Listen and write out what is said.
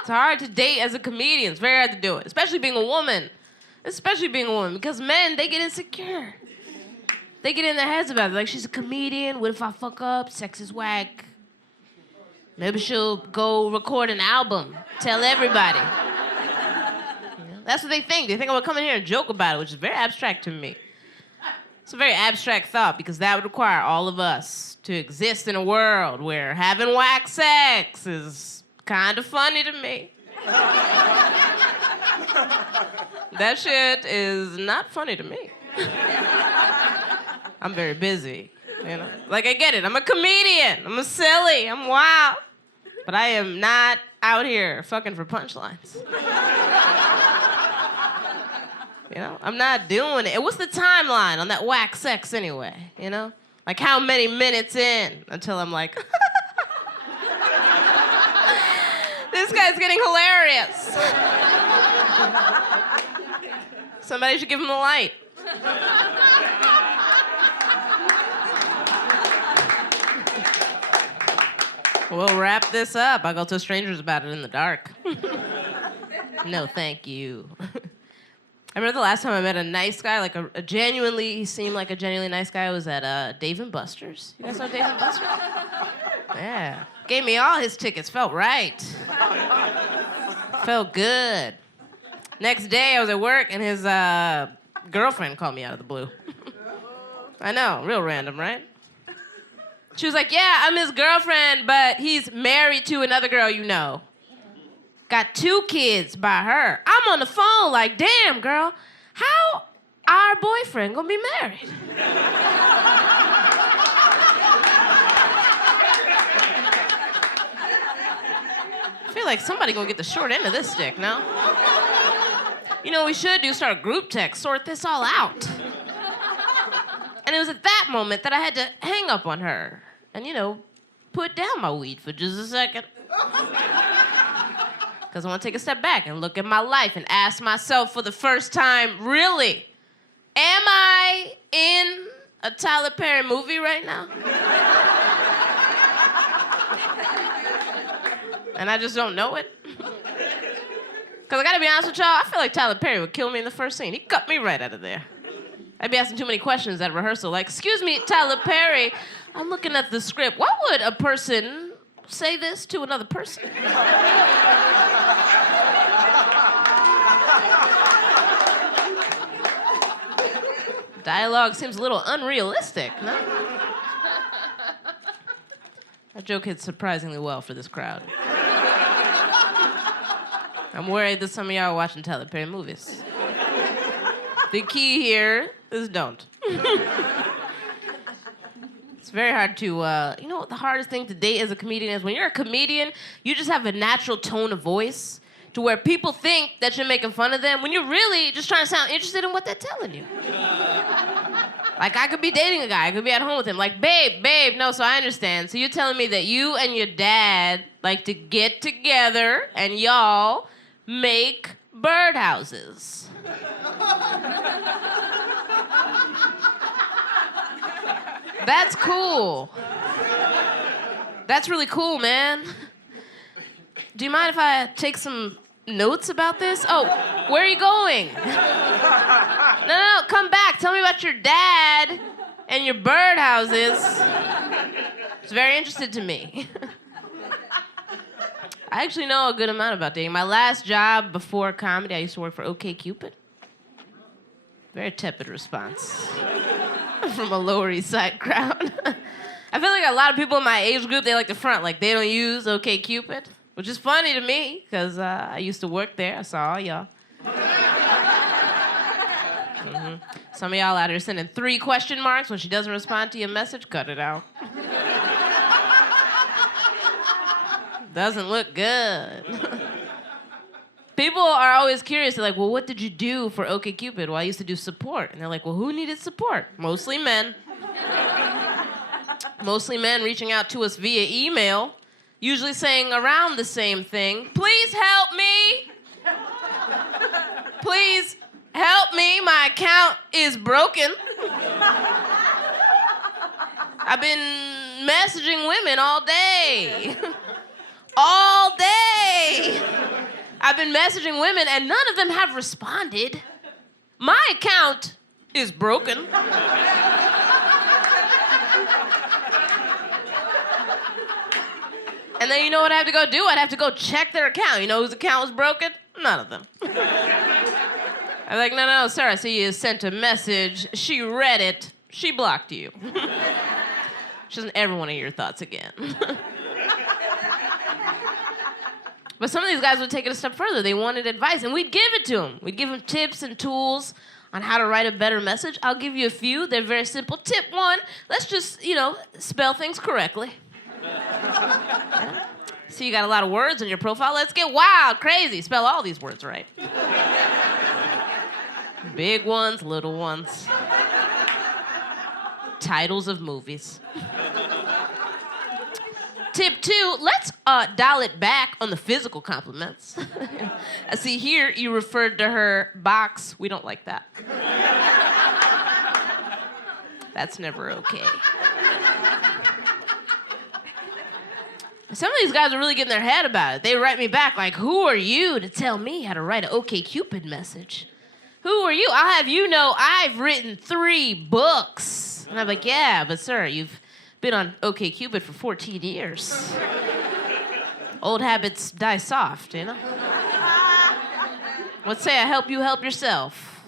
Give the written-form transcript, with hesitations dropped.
It's hard to date as a comedian. It's very hard to do it, especially being a woman. Especially being a woman, because men, they get insecure. They get in their heads about it. Like, she's a comedian. What if I fuck up? Sex is whack. Maybe she'll go record an album. Tell everybody. That's what they think. They think I'm gonna come in here and joke about it, which is very abstract to me. It's a very abstract thought because that would require all of us to exist in a world where having whack sex is kind of funny to me. That shit is not funny to me. I'm very busy, you know? Like, I get it. I'm a comedian. I'm a silly. I'm wild. But I am not out here fucking for punchlines. You know? I'm not doing it. What's the timeline on that whack sex anyway, you know? Like, how many minutes in until I'm like, this guy's getting hilarious. Somebody should give him the light. We'll wrap this up. I'll go tell strangers about it in the dark. No, thank you. I remember the last time I met a nice guy, like he seemed like a genuinely nice guy. I was at Dave & Buster's. You guys know Dave & Buster's? Yeah. Gave me all his tickets. Felt right. Felt good. Next day, I was at work, and his girlfriend called me out of the blue. I know, real random, right? She was like, yeah, I'm his girlfriend, but he's married to another girl you know. Got 2 kids by her. I'm on the phone like, damn, girl, how our boyfriend gonna be married? I feel like somebody gonna get the short end of this stick, no? You know what we should do? Start a group text, sort this all out. And it was at that moment that I had to hang up on her and, you know, put down my weed for just a second. Because I want to take a step back and look at my life and ask myself for the first time, really, am I in a Tyler Perry movie right now? And I just don't know it. Because I got to be honest with y'all, I feel like Tyler Perry would kill me in the first scene. He cut me right out of there. I'd be asking too many questions at rehearsal, like, excuse me, Tyler Perry, I'm looking at the script. Why would a person say this to another person? Dialogue seems a little unrealistic, no? That joke hit surprisingly well for this crowd. I'm worried that some of y'all are watching Tyler Perry movies. The key here is don't. It's very hard to, you know what the hardest thing to date as a comedian is? When you're a comedian, you just have a natural tone of voice to where people think that you're making fun of them when you're really just trying to sound interested in what they're telling you. Like, I could be dating a guy, I could be at home with him, like, babe, no, so I understand. So you're telling me that you and your dad like to get together and y'all make birdhouses. That's cool. That's really cool, man. Do you mind if I take some notes about this? Oh, where are you going? No, come back. Tell me about your dad and your birdhouses. It's very interesting to me. I actually know a good amount about dating. My last job before comedy, I used to work for OkCupid. Very tepid response from a Lower East Side crowd. I feel like a lot of people in my age group, they like the front, like they don't use OkCupid, which is funny to me because I used to work there. I saw all y'all. Mm-hmm. Some of y'all out here sending 3 question marks when she doesn't respond to your message. Cut it out. Doesn't look good. People are always curious. They're like, well, what did you do for OkCupid? Well, I used to do support. And they're like, well, who needed support? Mostly men. Mostly men reaching out to us via email, usually saying around the same thing. Please help me. Please help me. My account is broken. I've been messaging women all day. All day. I've been messaging women and none of them have responded. My account is broken. And then you know what I have to go do? I'd have to go check their account. You know whose account was broken? None of them. I'm like, no, sir, I see you sent a message. She read it. She blocked you. She doesn't ever want to hear your thoughts again. But some of these guys would take it a step further. They wanted advice, and we'd give it to them. We'd give them tips and tools on how to write a better message. I'll give you a few. They're very simple. Tip 1, let's just, spell things correctly. See, you got a lot of words in your profile. Let's get wild, crazy. Spell all these words right. Big ones, little ones. Titles of movies. Tip 2, let's dial it back on the physical compliments. I see here you referred to her box. We don't like that. That's never okay. Some of these guys are really getting their head about it. They write me back like, who are you to tell me how to write an OkCupid message? Who are you? I'll have you know I've written 3 books. And I'm like, yeah, but sir, you've been on OkCupid for 14 years. Old habits die soft, Let's say I help you help yourself,